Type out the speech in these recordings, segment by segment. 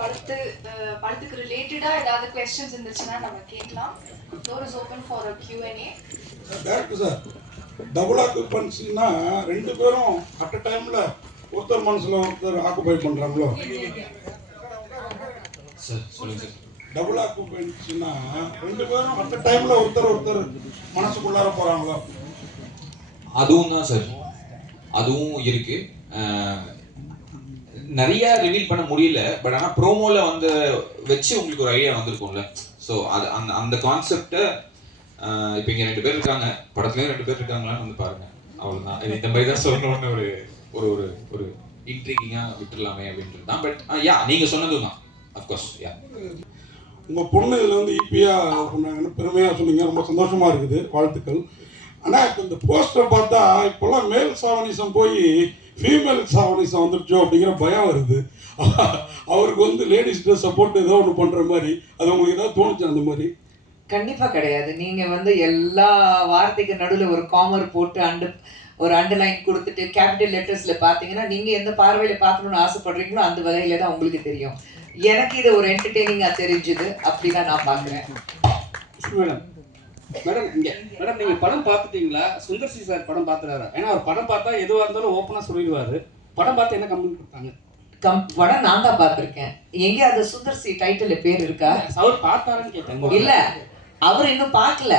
படத்துக்கு ரிலேட்டடா ஏதாவது क्वेश्चंस இருந்துச்சுனா நம்ம கேட்கலாம். Floor is open for a Q&A. Director sir, double ஆக்குபன்சினா ரெண்டு பேரும் அட் அ டைம்ல ஒருத்தர் மனசுல ஒருத்தர் ஆக்குபை பண்றாங்களோ? சார் சொல்லுங்க சார். டபுள் ஆக்குபன்சினா ரெண்டு பேரும் அட் அ டைம்ல ஒருத்தர் மனசுக்குள்ளார போறாங்களோ? அதுவும் தான் சார், அதுவும் இருக்கு. நிறைய ரிவீல் பண்ண முடியல, பட் ஆனால் ப்ரோமோல வந்து வச்சு உங்களுக்கு ஒரு ஐடியா வந்திருக்கும்ல. ஸோ அது அந்த கான்செப்டை இப்போ இங்கே 2 பேர் இருக்காங்க, படத்துலேயும் 2 பேர் இருக்காங்களான்னு வந்து பாருங்க. அவ்வளோதான். இது இந்த மாதிரி தான் சொல்லணும்னு ஒரு ஒரு ஒரு ஒரு இன்ட்ரிகிங்காக விட்டுடலாமே அப்படின்றது தான். பட் யா, நீங்கள் சொன்னதும் தான். அஃப்கோர்ஸ் யா. உங்கள் பொண்ணு இதில் வந்து ஈப்பியா சொன்னாங்கன்னு பெருமையாக சொன்னீங்க, ரொம்ப சந்தோஷமா இருக்குது, வாழ்த்துக்கள். ஆனால் இப்போ இந்த போஸ்டரை பார்த்தா இப்போல்லாம் மேல் சாவனிசம் போய் ஃபீமேல் சாவனிசம் வந்துருச்சோ அப்படிங்கிற பயம் வருது. அவருக்கு வந்து லேடிஸ் சப்போர்ட் ஏதோ ஒன்று பண்ணுற மாதிரி, அது உங்களுக்கு ஏதாவது தோணுச்சு அந்த மாதிரி? கண்டிப்பா கிடையாது. நீங்க வந்து எல்லா வார்த்தைக்கு நடுவில் ஒரு காமர் போட்டு ஒரு அண்டர்லைன் கொடுத்துட்டு கேபிட்டல் லெட்டர்ஸ்ல பாத்தீங்கன்னா நீங்க எந்த பார்வையில பார்க்கணும்னு ஆசைப்படுறீங்களோ அந்த வகையில தான் உங்களுக்கு தெரியும். எனக்கு இது ஒரு என்டர்டெய்னிங்கா தெரிஞ்சுது, அப்படிதான் நான் பாக்குறேன். மேடம் மேடம் நீங்க படம் பார்த்துட்டீங்களா? சுந்தர் சி சார் படம் பார்த்துறாரு. ஏன்னா அவர் படம் பார்த்தா எதுவாக இருந்தாலும் ஓப்பனாக சொல்லிடுவாரு. படம் பார்த்து என்ன கமெண்ட் கொடுத்தாங்க? படம் நான் தான் பார்த்துருக்கேன். எங்க அது சுந்தர் சி டைட்டில் பேர் இருக்கா? அவர் பார்த்தாருன்னு கேட்டேன். இல்ல, அவர் இன்னும் பார்க்கல.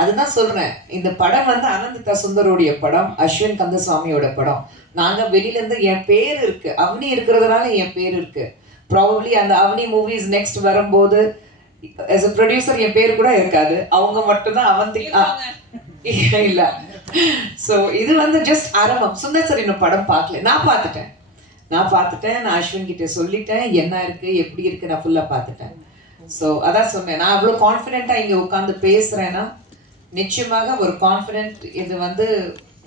அதுதான் சொல்றேன். இந்த படம் வந்து அனந்திதா சுந்தரோடைய படம், அஸ்வின் கந்தசாமியோட படம். நாங்க வெளியில இருந்து என் பேர் இருக்கு, அவனி இருக்கிறதுனால என் பேர் இருக்கு. ப்ராபப்ளி அந்த அவனி மூவிஸ் நெக்ஸ்ட் வரும்போது as a producer என் பேர் கூட இருக்காது, அவங்க மட்டும்தான் அவந்திகா இல்ல. ஸோ இது வந்து ஜஸ்ட் ஆரம்பம். சுந்தர் சார் இன்னும் படம் பார்க்கல, நான் பார்த்துட்டேன். நான் அஸ்வின் கிட்ட சொல்லிட்டேன் என்ன இருக்கு எப்படி இருக்கு, நான் ஃபுல்லா பார்த்துட்டேன். ஸோ அதான் சொன்னேன், நான் அவ்வளோ கான்ஃபிடென்ட்டா இங்கே உட்காந்து பேசுறேன்னா நிச்சயமாக ஒரு கான்ஃபிடென்ட் இது வந்து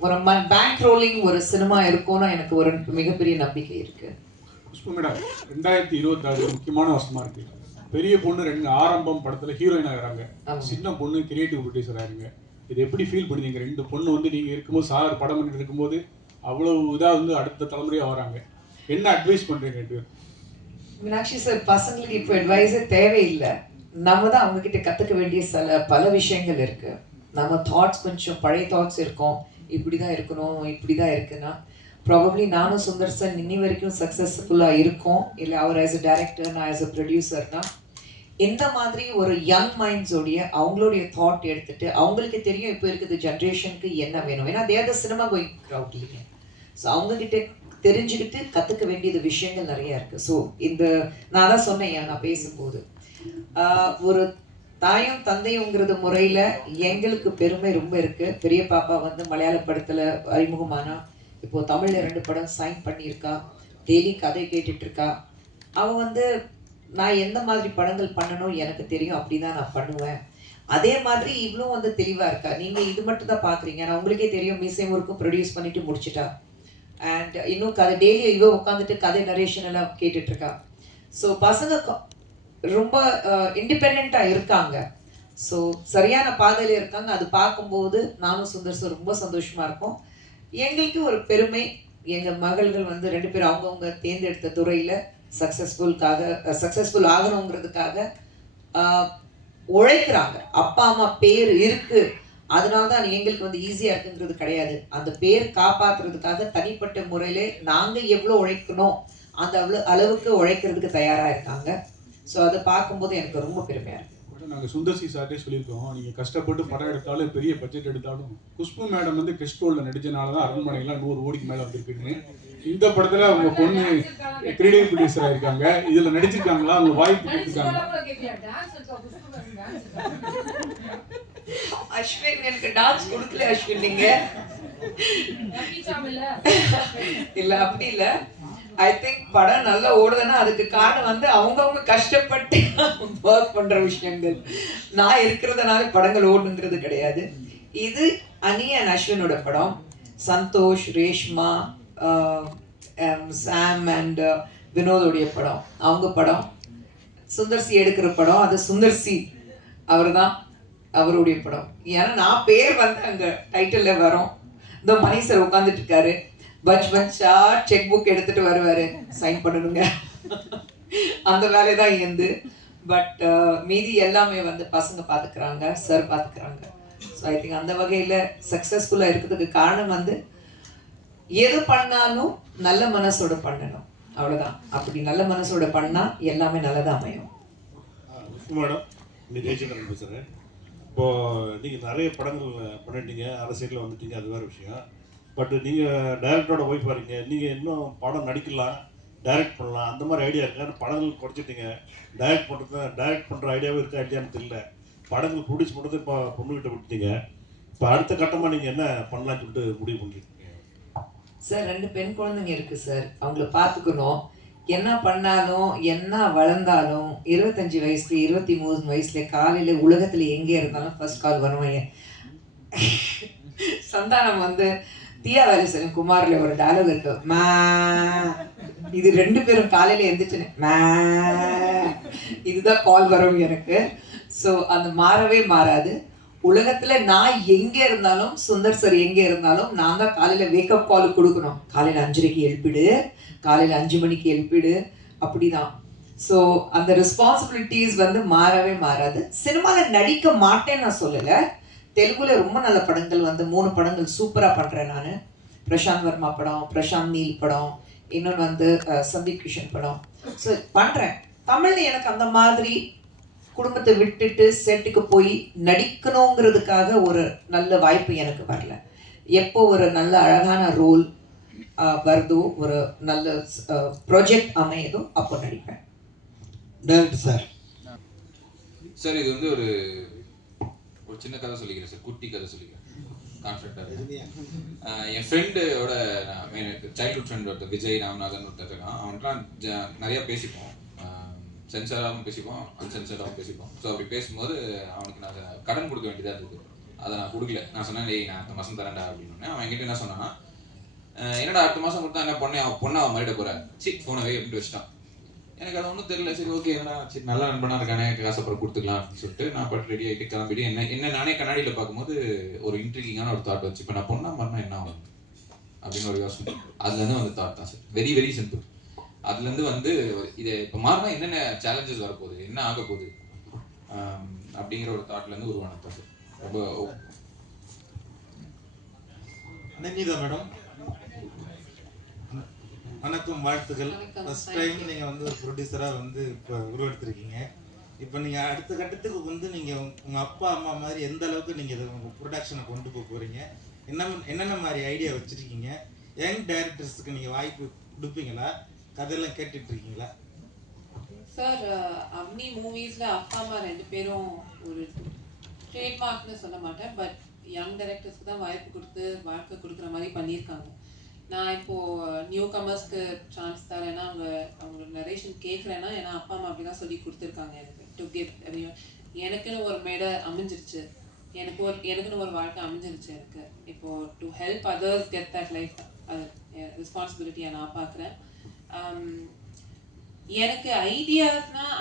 ஒரு பேங்க் ரோலிங் ஒரு சினிமா இருக்கும்னு எனக்கு ஒரு மிகப்பெரிய நம்பிக்கை இருக்கு. புஷ்பா மேடம், 2026 முக்கியமான வருஷமா இருக்கு. பெரிய பொண்ணு ஆரம்பம் படத்துல ஹீரோயின் ஆகிறாங்க, சின்ன பொண்ணு கிரியேட்டிவ் ப்ரொடியூசர் ஆயிருங்க. இது எப்படி ஃபீல் பண்ணுவீங்க? 2 பொண்ணு வந்து நீங்க இருக்கும்போது, சார் படம் பண்ணிட்டு இருக்கும்போது அவ்வளவு இதா வந்து அடுத்த தலைமுறையா வராங்க, என்ன அட்வைஸ் பண்றீங்க 2 பேரும்? மீனாட்சி சார், பசங்களுக்கு இப்போ அட்வைஸே தேவையில்லை. நம்ம தான் அவங்க கிட்ட கத்துக்க வேண்டிய பல விஷயங்கள் இருக்கு. நம்ம தாட்ஸ் கொஞ்சம் பழைய தாட்ஸ் இருக்கும், இப்படிதான் இருக்கணும் இப்படிதான் இருக்குன்னா ப்ராபப்ளி நானும் சுந்தர் சார் இன்னி வரைக்கும் சக்ஸஸ்ஃபுல்லாக இருக்கும் இல்லை அவர் ஆஸ் அ டைரக்டர், நான் ஆஸ் அ ப்ரொடியூசர்னா இந்த மாதிரி ஒரு யங் மைண்ட்ஸோடைய அவங்களுடைய தாட் எடுத்துட்டு அவங்களுக்கு தெரியும் இப்போ இருக்குது ஜென்ரேஷனுக்கு என்ன வேணும். ஏன்னா தேர் த சினிமா கோயிங் க்ரௌட் இல்லைங்க. ஸோ அவங்கக்கிட்ட தெரிஞ்சுக்கிட்டு கற்றுக்க வேண்டியது விஷயங்கள் நிறையா இருக்குது. ஸோ நான் தான் சொன்னேன் நான் பேசும்போது, ஒரு தாயும் தந்தையுங்கிறது முறையில் எங்களுக்கு பெருமை ரொம்ப இருக்குது. பெரிய பாப்பா வந்து மலையாள படத்தில் அறிமுகமானா, இப்போது தமிழில் 2 படம் சைன் பண்ணியிருக்கா, டெய்லி கதை கேட்டுட்ருக்கா. அவள் வந்து நான் எந்த மாதிரி படங்கள் பண்ணணும் எனக்கு தெரியும், அப்படி தான் நான் பண்ணுவேன். அதே மாதிரி இவ்வளோ வந்து தெளிவாக இருக்கா. நீங்கள் இது மட்டும் தான் பார்க்குறீங்க, நான் உங்களுக்கே தெரியும் மீசை முறுக்கும் ப்ரொடியூஸ் பண்ணிட்டு முடிச்சிட்டா. அண்ட் இன்னும் கதை டெய்லி இவ உட்காந்துட்டு கதை நரேஷன் எல்லாம் கேட்டுட்ருக்கா. ஸோ பசங்க ரொம்ப இண்டிபெண்ட்டாக இருக்காங்க. ஸோ சரியான பாதையில் இருக்காங்க. அது பார்க்கும்போது நானும் சுந்தர் சார் ரொம்ப சந்தோஷமாக இருக்கும். எங்களுக்கு ஒரு பெருமை, எங்கள் மகள்கள் வந்து 2 பேரும் அவங்கவுங்க தேர்ந்தெடுத்த துறையில் சக்ஸஸ்ஃபுல் ஆகணுங்கிறதுக்காக உழைக்கிறாங்க. அப்பா அம்மா பேர் இருக்கு, அதனால தான் எங்களுக்கு வந்து ஈஸியாக இருக்குங்கிறது கிடையாது. அந்த பேர் காப்பாற்றுறதுக்காக தனிப்பட்ட முறையிலே நாங்கள் எவ்வளோ உழைக்கணும் அந்த அளவுக்கு உழைக்கிறதுக்கு தயாராக இருக்காங்க. ஸோ அதை பார்க்கும்போது எனக்கு ரொம்ப பெருமையாக இருக்குது. நாங்கள் சுந்தர் சி சார்ட்டே சொல்லியிருக்கோம், நீங்கள் கஷ்டப்பட்டு படம் எடுத்தாலும் பெரிய பட்ஜெட் எடுத்தாலும் குஷ்பு மேடம் வந்து கெஸ்ட் ரோலில் நடிச்சனால தான் அரண்மனைலாம் 100 கோடிக்கு மேலே வந்திருக்குன்னு. இந்த படத்தில் அவங்க பொண்ணு கிரியேட்டிவ் ப்ரொடியூசராக இருக்காங்க, இதில் நடிச்சிருக்காங்களா? அவங்க வாய்ப்பு கொடுத்துருக்காங்க. அஸ்வின் எனக்கு டான்ஸ் கொடுக்கல அஸ்வின், நீங்க இல்ல அப்படி இல்ல. ஐ திங்க் படம் நல்லா ஓடுதுன்னா அதுக்கு காரணம் வந்து அவங்கவுங்க கஷ்டப்பட்டு ஒர்க் பண்ற விஷயங்கள். நான் இருக்கிறதுனால படங்கள் ஓடுங்கிறது கிடையாது. இது அனி அண்ட் அஸ்வினோட படம். சந்தோஷ், ரேஷ்மா, சாம் அண்ட் வினோதோடைய படம், அவங்க படம். சுந்தர் சி எடுக்கிற படம், அது சுந்தர் சி அவர் தான், அவருடைய படம். ஏன்னா நான் பேர் வந்து அங்கே டைட்டிலில் வரும். இந்த மணி சார் உட்காந்துட்டு இருக்காரு, பஞ்ச் பஞ்சா செக் புக் எடுத்துட்டு வருவாரு, சைன் பண்ணணுங்க. அந்த வேலை தான் எந்து. பட் மீதி எல்லாமே வந்து பசங்க பார்த்துக்கிறாங்க, சார் பார்த்துக்கிறாங்க. ஸோ ஐ திங்க் அந்த வகையில் சக்ஸஸ்ஃபுல்லாக இருக்கிறதுக்கு காரணம் வந்து எது பண்ணாலும் நல்ல மனசோட பண்ணணும், அவ்வளோதான். அப்படி நல்ல மனசோட பண்ணால் எல்லாமே நல்லதாக அமையும். மேடம், நீ ஜெயச்சந்திரன் பேசுகிறேன். இப்போது நீங்கள் நிறைய படங்கள் பண்ணிட்டீங்க, அரசியலில் வந்துட்டீங்க, அது வேறு விஷயம். பட் நீங்கள் டைரக்டரோட ஒய்ஃப் வரீங்க, நீங்கள் இன்னும் படம் நடிக்கலாம், டைரக்ட் பண்ணலாம், அந்த மாதிரி ஐடியா இருக்கா? படங்கள் குறைச்சிட்டீங்க, டைரக்ட் பண்ணுற ஐடியாவும் இருக்கா இல்லையான்னு தெரியல. படங்கள் ப்ரொடியூஸ் பண்ணுறது இப்போ பொண்ணுக்கிட்ட விட்டுட்டீங்க. இப்போ அடுத்த கட்டமாக நீங்கள் என்ன பண்ணலான்னு சொல்லிட்டு முடிவு பண்ணிருக்கீங்க? சார் 2 பெண் குழந்தைங்க இருக்குது சார், அவங்கள பார்த்துக்கணும். என்ன பண்ணாலும் என்ன வளர்ந்தாலும் 25 வயசுல 23 வயசுல காலையில் உலகத்தில் எங்கே இருந்தாலும் ஃபர்ஸ்ட் கால் வருவாங்க. சந்தானம் வந்து தியா வேலுசன் குமாரில் ஒரு டயலாக் இருக்கு, மா. இது 2 பேரும் காலையில் எழுந்திரிச்சுன்னு மா, இதுதான் கால் வரும் எனக்கு. ஸோ அது மாறவே மாறாது. உலகத்தில் நான் எங்கே இருந்தாலும், சுந்தர் சார் எங்கே இருந்தாலும் நான் தான் காலையில் வேக்கப் கால் கொடுக்கணும். காலையில் 5:30க்கு எழுப்பிடு, காலையில் 5 மணிக்கு எழுப்பிடு, அப்படி தான். ஸோ அந்த ரெஸ்பான்சிபிலிட்டிஸ் வந்து மாறவே மாறாது. சினிமாவில் நடிக்க மாட்டேன்னு நான் சொல்லலை. தெலுங்குல ரொம்ப நல்ல படங்கள் வந்து 3 படங்கள் சூப்பராக பண்ணுறேன் நான். பிரசாந்த் வர்மா படம், பிரசாந்த் நீல் படம், இன்னொன்று வந்து சந்தீப் கிஷன் படம். ஸோ பண்ணுறேன். தமிழில் எனக்கு அந்த மாதிரி குடும்பத்தை விட்டுட்டு செட்டுக்கு போய் நடிக்கணுங்கிறதுக்காக ஒரு நல்ல வாய்ப்பு எனக்கு வரல. எப்போ ஒரு நல்ல அழகான ரோல் வருதோ, ஒரு நல்ல ப்ராஜெக்ட் அமையதோ, அப்போ நடிப்பேன். Director sir. சார் இது வந்து ஒரு சின்ன கதை சொல்லிக்கிறேன் சார், குட்டி கதை சொல்லிக்கிறேன், கான்ஃபிடென்ட்டாக. என் ஃப்ரெண்டோட எனக்கு சைல்ட்ஹுட் ஃப்ரெண்ட் ஒருத்தர் விஜய் ராமநாதன் ஒருத்தர் இருக்கான். அவன்கிட்டலாம் நிறையா பேசிப்போம், சென்சராகவும் பேசிப்போம், அன்சென்சராகவும் பேசிப்போம். ஸோ அப்படி பேசும்போது அவனுக்கு நான் கடன் கொடுக்க வேண்டியதாக இருந்தது. அதை நான் கொடுக்கல. நான் சொன்னேன், நான் அடுத்த மாதம் தரேன்டா அப்படின்னு. அவன் என்கிட்ட என்ன சொன்னான்னா, என்னடா அடுத்த மாதம் கொடுத்தா என்ன பொண்ணை அவன் மாறிட போகிறேன், சரி ஃபோனை எப்படி வச்சுட்டான். எனக்கு அது ஒன்றும் தெரியல. சரி ஓகே, என்னடா சரி நல்ல நண்பனாக இருக்கானே, காசப்பறம் கொடுத்துக்கலாம் அப்படின்னு சொல்லிட்டு நான் பாட்டு ரெடி ஆகிட்டு கிளம்பிட்டு என்ன நானே கண்ணாடியில் பார்க்கும்போது ஒரு இன்ட்ரிகிங்கான ஒரு தாட் வச்சு, இப்போ நான் பொண்ணா மாறினா என்ன ஆகும் அப்படின்னு ஒரு யோசனை. அதுலேருந்து வந்து தாட் தான் சார், வெரி வெரி சிம்பிள். அதுலேருந்து வந்து இதை இப்போ மாறினா என்னென்ன சேலஞ்சஸ் வரப்போகுது, என்ன ஆக போகுது அப்படிங்கிற ஒரு தாட்லேருந்து உருவானது சார். ரொம்ப நன்றிதா மேடம். வணக்கம், வாழ்த்துக்கள். ஃபர்ஸ்ட் டைம் நீங்கள் வந்து ஒரு ப்ரொடியூசராக வந்து இப்போ உருவெடுத்திருக்கீங்க. இப்போ நீங்கள் அடுத்த கட்டத்துக்கு வந்து நீங்கள் உங்கள் அப்பா அம்மா மாதிரி எந்த அளவுக்கு நீங்கள் இதை உங்கள் ப்ரொடக்ஷனை கொண்டு போக போகிறீங்க, என்னென்ன மாதிரி ஐடியா வச்சுருக்கீங்க, யங் டைரக்டர்ஸுக்கு நீங்கள் வாய்ப்பு கொடுப்பீங்களா, கதையெல்லாம் கேட்டுட்ருக்கீங்களா? சார், அவ்னி மூவிஸில் அப்பா அம்மா 2 பேரும் ஒரு ட்ரேட்மார்க்னு சொல்ல மாட்டேன், பட் யங் டைரக்டர்ஸ்க்கு தான் வாய்ப்பு கொடுத்து வாழ்க்கை கொடுக்குற மாதிரி பண்ணியிருக்காங்க. நான் இப்போது நியூ கமர்ஸ்க்கு சான்ஸ் தரேன்னா அவங்களோட நரேஷன் கேட்குறேன்னா, ஏன்னா அப்பா அம்மா அப்படி தான் சொல்லி கொடுத்துருக்காங்க எனக்கு. டு கிவ் எனக்குன்னு ஒரு மேடை அமைஞ்சிருச்சு, எனக்குன்னு ஒரு வாழ்க்கை அமைஞ்சிருச்சு எனக்கு. இப்போது to help others get that life, அது ரெஸ்பான்சிபிலிட்டியை நான் பார்க்குறேன். எனக்கு ஐடியாஸ்னால்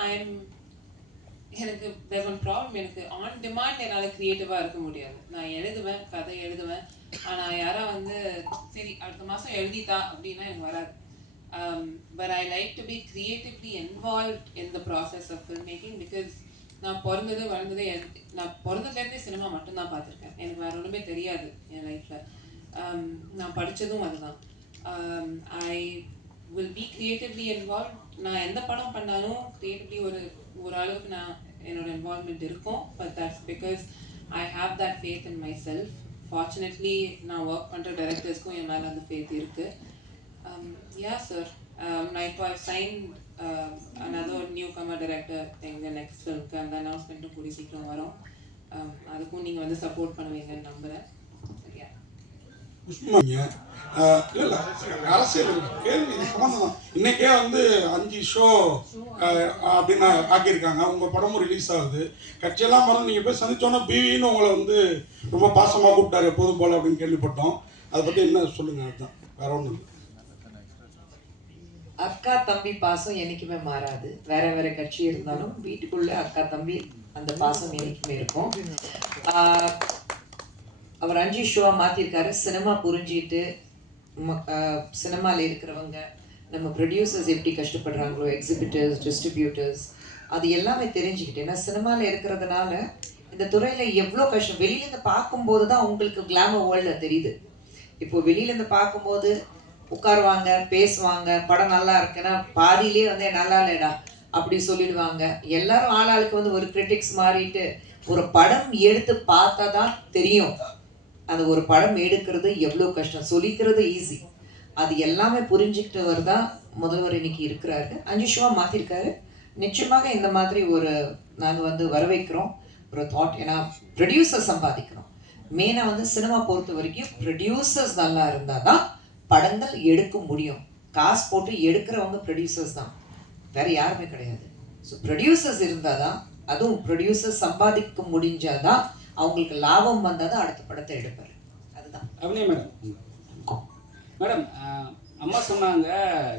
எனக்கு there's one problem. எனக்கு ஆன் டிமாண்ட் என்னால் க்ரியேட்டிவாக இருக்க முடியாது. நான் எழுதுவேன், கதை எழுதுவேன், ஆனால் யாராவது வந்து சரி அடுத்த மாதம் எழுதித்தா அப்படின்னா எனக்கு வராது. But I like to be creatively involved in the process of film making. Because நான் நான் பிறந்ததுலேருந்தே சினிமா மட்டும்தான் பார்த்துருக்கேன். எனக்கு வேறு ஒன்றுமே தெரியாது என் லைஃப்பில். நான் படித்ததும் அதுதான். I will be creatively involve. நான் எந்த படம் பண்ணாலும் கிரியேட்டிவ்லி ஒரு அளவுக்கு நான் என்னோட இன்வால்வ்மெண்ட் இருக்கும். But that's because I have that faith in my self. Fortunately நான் ஒர்க் பண்ணுற டைரக்டர்ஸ்க்கும் என் மேலே அந்த ஃபேத் இருக்குது. யா சார், நான் இப்போ சைன் another newcomer director எங்கள் நெக்ஸ்ட் ஃபிலிம்க்கு. அந்த அனௌன்ஸ்மெண்ட்டும் கூடிய சீக்கிரம் வரும். அதுக்கும் நீங்கள் வந்து சப்போர்ட் பண்ணுவீங்கன்னு நம்புகிறேன். சரியா? இல்லை அரசியல் கேள்வி சம்மந்தம். இன்னைக்கே வந்து 5 ஷோ அப்படின்னு ஆக்கியிருக்காங்க. உங்கள் படமும் ரிலீஸ் ஆகுது. கட்சியெல்லாம் மறந்து நீங்கள் போய் சந்திச்சோன்னா பிவின்னு உங்களை வந்து ரொம்ப பாசமாக கூப்பிட்டாரு எப்போதும் போல் அப்படின்னு கேள்விப்பட்டோம். அதை பற்றி என்ன சொல்லுங்கள்? அதுதான், வேற ஒன்றும் இல்லை. அக்கா தம்பி பாசம் என்னைக்குமே மாறாது. வேற வேற கட்சி இருந்தாலும் வீட்டுக்குள்ள அக்கா தம்பி அந்த பாசம் என்னைக்குமே இருக்கும். அவர் 5 ஷோவாக மாற்றிருக்காரு. சினிமா புரிஞ்சிட்டு சினிமாவில் இருக்கிறவங்க நம்ம ப்ரொடியூசர்ஸ் எப்படி கஷ்டப்படுறாங்களோ, எக்ஸிபிட்டர்ஸ், டிஸ்ட்ரிபியூட்டர்ஸ், அது எல்லாமே தெரிஞ்சுக்கிட்டு, ஏன்னா சினிமாவில் இருக்கிறதுனால இந்த துறையில் எவ்வளோ கஷ்டம் வெளியிலேருந்து பார்க்கும்போது தான் உங்களுக்கு கிளாமர் வேர்ல்டில் தெரியுது. இப்போ வெளியிலேருந்து பார்க்கும்போது உட்காருவாங்க, பேசுவாங்க, படம் நல்லா இருக்குன்னா பாதியிலே வந்து நல்லா இல்லைடா அப்படி சொல்லிடுவாங்க. எல்லாரும் ஆளாளுக்கு வந்து ஒரு கிரிட்டிக்ஸ் மாறிட்டு ஒரு படம் எடுத்து பார்த்தா தான் தெரியும் அது ஒரு படம் எடுக்கிறது எவ்வளோ கஷ்டம். சொல்லிக்கிறது ஈஸி, அது எல்லாமே புரிஞ்சுக்கிட்டவர் தான் முதல்வர் இன்னைக்கு இருக்கிறாரு. 5 ஷோவா மாற்றிருக்காரு. நிச்சயமாக இந்த மாதிரி ஒரு நாங்கள் வந்து வரவேற்கிறோம் ஒரு தாட். ஏன்னா ப்ரொடியூசர் சம்பாதிக்கிறோம். மெயினாக வந்து சினிமா பொறுத்த வரைக்கும் ப்ரொடியூசர்ஸ் நல்லா இருந்தால் தான் படங்கள் எடுக்க முடியும். காசு போட்டு எடுக்கிறவங்க ப்ரொடியூசர்ஸ் தான், வேற யாருமே கிடையாது. ஸோ ப்ரொடியூசர்ஸ் இருந்தால் தான், அதுவும் ப்ரொடியூசர் சம்பாதிக்க முடிஞ்சாதான், அவங்களுக்கு லாபம் வந்தால் தான் அடுத்த படத்தை எடுப்பார். அதுதான். அவனே மேடம் அம்மா சொன்னாங்க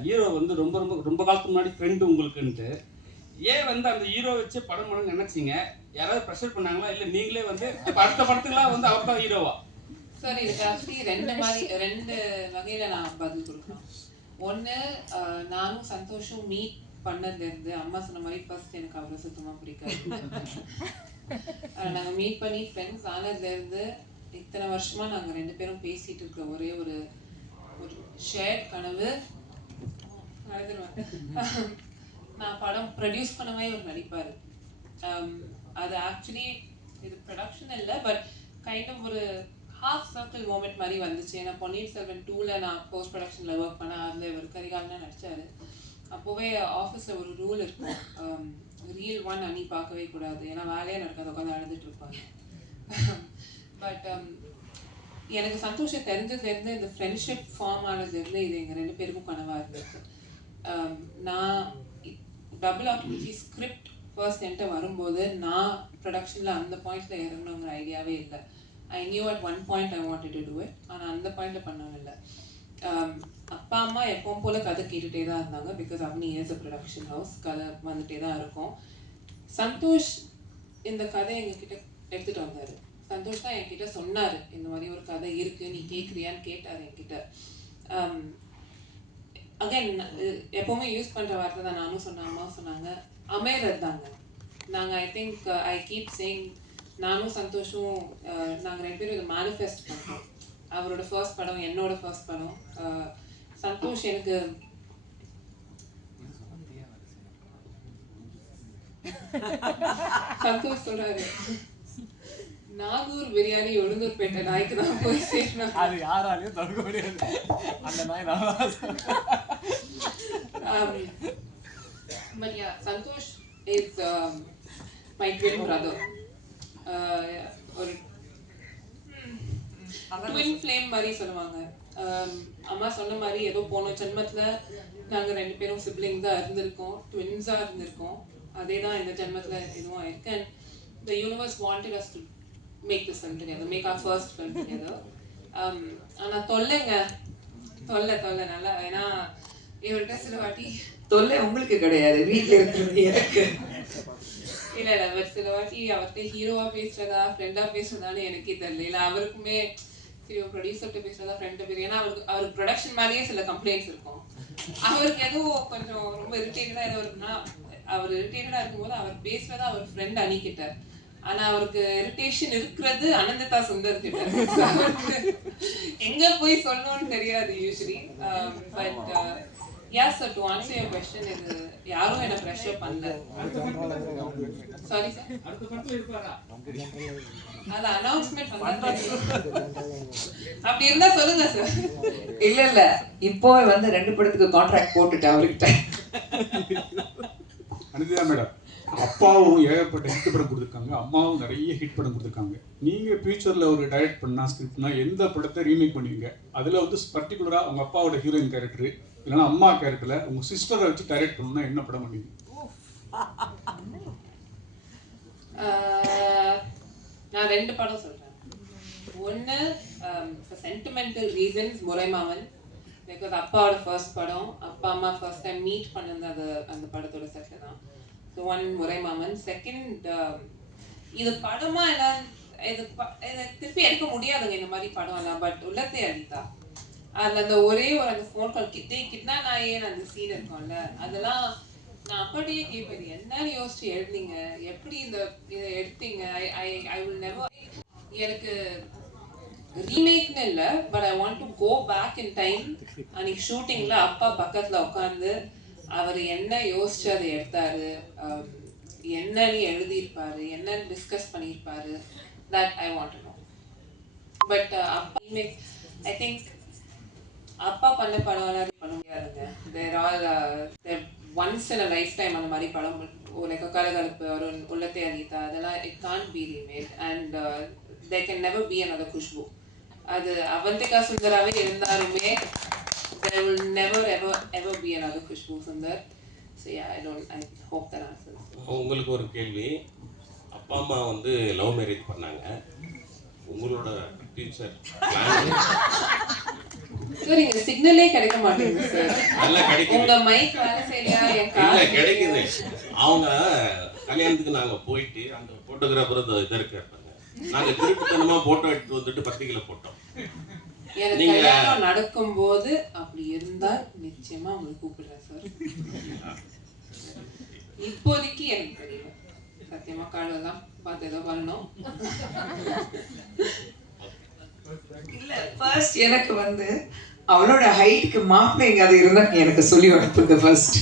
ஹீரோ வந்து ரொம்ப ரொம்ப ரொம்ப காலத்துக்கு முன்னாடி ஃப்ரெண்டு உங்களுக்குன்ட்டு. ஏன் வந்து அந்த ஹீரோ வச்சு படம் பண்ணணும்னு நினைச்சிங்க? யாராவது ப்ரெஷர் பண்ணாங்களா, இல்லை நீங்களே வந்து அடுத்த படத்துக்குலாம் வந்து அவர் தான் ஹீரோவா? சார் இதுக்கு ஆக்சுவலி ரெண்டு வகையில் நான் பதில் கொடுக்கணும். ஒன்று, நானும் சந்தோஷம் மீட் பண்ணதுலேருந்து அம்மா சொன்ன மாதிரி ஃபர்ஸ்ட் எனக்கு அவ்வளோ சுத்தமாக பிடிக்காது. நாங்கள் மீட் பண்ணி ஃப்ரெண்ட்ஸ் ஆனதுலேருந்து இத்தனை வருஷமாக நாங்கள் 2 பேரும் பேசிகிட்டு இருக்க ஒரே ஒரு ஷேர்ட் கனவு நடந்துருவேன். நான் படம் ப்ரொடியூஸ் பண்ணவே ஒரு நடிப்பார். அது ஆக்சுவலி இது ப்ரொடக்ஷன் இல்லை, பட் கைண்ட் ஆஃப் ஒரு ஹாஃப் சர்க்கிள் மூமெண்ட் மாதிரி வந்துச்சு. ஏன்னா பொன்னியின் செல்வன் 2ல் நான் போஸ்ட் ப்ரொடக்ஷனில் ஒர்க் பண்ணேன். அதில் ஒரு கரிகாலனா நடித்தார். அப்போவே ஆஃபீஸில் ஒரு ரூல் இருக்கும், ரீல் 1 அணி பார்க்கவே கூடாது, ஏன்னா வேலையே நடக்காது, உட்காந்து அழுதுட்டு இருப்பாங்க. பட் எனக்கு சந்தோஷம் தெரிஞ்சதுலேருந்து இந்த ஃப்ரெண்ட்ஷிப் ஃபார்ம் ஆனதுலேருந்து இது எங்கள் 2 பேருக்கும் கனவாக இருந்துச்சு. நான் டபுள் ஆர்டிஜி ஸ்கிரிப்ட் ஃபர்ஸ்ட் என்கிட்ட வரும்போது நான் ப்ரொடக்ஷனில் அந்த பாயிண்டில் இறங்கணுங்கிற ஐடியாவே இல்லை. I knew at one point I wanted to do it, ஆனால் அந்த பாயிண்டில் பண்ணவும் இல்லை. அப்பா அம்மா எப்பவும் போல கதை கேட்டுகிட்டே தான் இருந்தாங்க. Because Avani is a production house, கதை வந்துகிட்டே தான் இருக்கும். சந்தோஷ் இந்த கதை எங்ககிட்ட எடுத்துகிட்டு வந்தார். சந்தோஷ் தான் என்கிட்ட சொன்னார், இந்த மாதிரி ஒரு கதை இருக்குது, நீ கேட்குறியான்னு கேட்டார் என்கிட்ட. அகைன் எப்போவுமே யூஸ் பண்ணுற வார்த்தை தான் நானும் சொன்னேன், அம்மாவும் சொன்னாங்க, அமையறது தாங்க. நாங்கள் I think I keep saying, நானும் சந்தோஷம் நாங்கள் 2 பேரும் இதை மேனிஃபெஸ்ட் பண்ணுறோம். அவரோட ஃபர்ஸ்ட் படம், என்னோட ஃபர்ஸ்ட் படம். சந்தோஷ் எனக்கு சந்தோஷ் சொல்றாரு, நாகூர் பிரியாணி உளுந்தூர்பேட்டை நாய்க்கு தான் போய் சேரணும். அது யாராலையும் தடுக்க முடியாது. அந்த நாய் நல்லா. But yeah, Santosh is my twin brother. ஒரு twin flame மாதிரி சொல்லுவாங்க. அம்மா சொன்ன மாதிரி ஏதோ போன ஜென்மத்தில் நாங்கள் 2 பேரும் சிப்ளிங் தான் இருந்திருக்கோம், ட்வின்ஸாக இருந்திருக்கோம். அதே தான் இந்த ஜென்மத்தில் இதுவும் ஆயிருக்கு. And the universe wanted us to make this film together, make our first film together. ஆனால் தொல்லை நல்லா, ஏன்னா இவர்கிட்ட சில வாட்டி தொல்லை உங்களுக்கு கிடையாது, வீட்டில் இருக்கிறது எனக்கு. இல்லை பட் சில வாட்டி அவர்கிட்ட ஹீரோவாக பேசுகிறதா ஃப்ரெண்டாக பேசுறதான்னு எனக்கே தெரியல. இல்லை அவருக்குமே சரி ஒரு ப்ரொடியூசர்கிட்ட பேசுகிறதா ஃப்ரெண்டை பேர், ஏன்னா அவருக்கு ப்ரொடக்ஷன் மேலேயே சில கம்ப்ளைண்ட்ஸ் இருக்கும். அவருக்கு எதுவும் கொஞ்சம் ரொம்ப இரிட்டேட்டடாக ஏதோ இருக்குன்னா, அவர் இரிட்டேட்டடாக இருக்கும்போது அவர் பேசுகிறதா அவர் ஃப்ரெண்ட் அணிக்கிட்டார். ஆனால் அவருக்கு இரிட்டேஷன் இருக்கிறது அனந்ததா சுந்தர் கிட்ட. அவருக்கு எங்கே போய் சொல்லணும்னு தெரியாது usually. But yeah, sir, to answer your question, இது யாரும் என்ன ப்ரெஷர் பண்ணல. சாரி சார், அடுத்த படத்துல இருப்பாரா? அது அனௌன்ஸ்மெண்ட் வந்து அப்படி இருந்தா சொல்லுங்க சார். இல்ல இப்போவே வந்து 2 படத்துக்கு கான்ட்ராக்ட் போட்டுட்டேன் அவர்கிட்ட. அனிதா மேடம், அப்பாவும் ஏகப்பட்ட ஹிட் படம் கொடுத்துருக்காங்க, அம்மாவும் நிறைய ஹிட் படம் கொடுத்துருக்காங்க. நீங்கள் ஃபியூச்சரில் ஒரு டைரக்ட் பண்ணால் ஸ்கிரிப்ட்னா எந்த படத்தை ரீமேக் பண்ணுவீங்க? அதில் வந்து பர்டிகுலராக உங்கள் அப்பாவோட ஹீரோயின் கேரக்டரு இல்லைன்னா அம்மா கேரக்டரில் உங்கள் சிஸ்டரை வச்சு டைரக்ட் பண்ணணும்னா என்ன படம் பண்ணுவீங்க? நான் 2 படம் சொல்கிறேன். ஒன்று சென்டிமெண்டல் ரீசன்ஸ், முறைமாவன். பிகாஸ் அப்பாவோட ஃபர்ஸ்ட் படம், அப்பா அம்மா ஃபர்ஸ்ட் டைம் மீட் பண்ணது அந்த படத்தோட செட்டில் தான். ஸோ 1 முறைமாமன். செகண்ட், இது படமாக எல்லாம் இது திருப்பி எடுக்க முடியாதுங்க இந்த மாதிரி படம் எல்லாம். பட் உள்ளத்தை அளித்தா அதில் அந்த ஒரே ஒரு அந்த ஃபோன் கால் கிட்னா நான் ஏன் அந்த சீன் இருக்கும்ல அதெல்லாம் நான் அப்பாட்டையே கேட்பேன், என்னன்னு யோசிச்சு எழுதிங்க, எப்படி இதை எடுத்தீங்க. ஐ வில் நெவர், எனக்கு ரீமேக்னு இல்லை, but I want to go back in time. அன்னைக்கு ஷூட்டிங்கில் அப்பா பக்கத்தில் உட்காந்து அவர் என்ன யோசிச்சு அதை எடுத்தாரு, என்னன்னு எழுதியிருப்பாரு, என்னன்னு டிஸ்கஸ் பண்ணியிருப்பாரு, that I want to know. But அப்பா ரீமேக் ஐ திங்க் அப்பா பண்ண படம்லாம் பண்ண முடியாதுங்க. There all once in a lifetime அந்த மாதிரி படம், லைக் கலகலப்பு, ஒரு உள்ளத்தை அளித்தா, அதெல்லாம் it can't be remade and there can never be another Khushbu. அது அவந்திகா சுந்தராவே இருந்தாலுமே there will never ever be another Khushbu Sundar. So yeah, I hope that answers. உங்களுக்கு ஒரு கேள்வி. அப்பா அம்மா வந்து லவ் மேரேஜ் பண்ணாங்க. உங்களோட டீச்சர் சார் இங்க சிக்னலே கிடைக்க மாட்டேங்குது சார். நல்லா கிடைக்குது. உங்க மைக் வேலை செய்யலையா? என் இல்ல காது கிடைக்குது. அவங்க கல்யாணத்துக்கு நாங்க போயிட்டு அந்த போட்டோகிராஃபர் இதை இருக்காரு, நாங்க திருட்டுத்தனமா போட்டோ எடுத்து வந்துட்டு பத்திரிகையில போட்டோம். எனக்கு கல்யாணம் நடக்கும்போது அப்படி இருந்தா நிச்சயமா உங்களுக்கு கூப்பிடுறேன் சார். இப்போதைக்கு எனக்கு தெரியல, சத்தியமா காலெல்லாம் பார்த்து ஏதோ பண்ணணும். இல்ல ஃபர்ஸ்ட் எனக்கு வந்து அவளோட ஹைட்டுக்கு மாப்பிள்ளை எங்காவது இருந்தா எனக்கு சொல்லி அனுப்புங்க ஃபர்ஸ்ட்.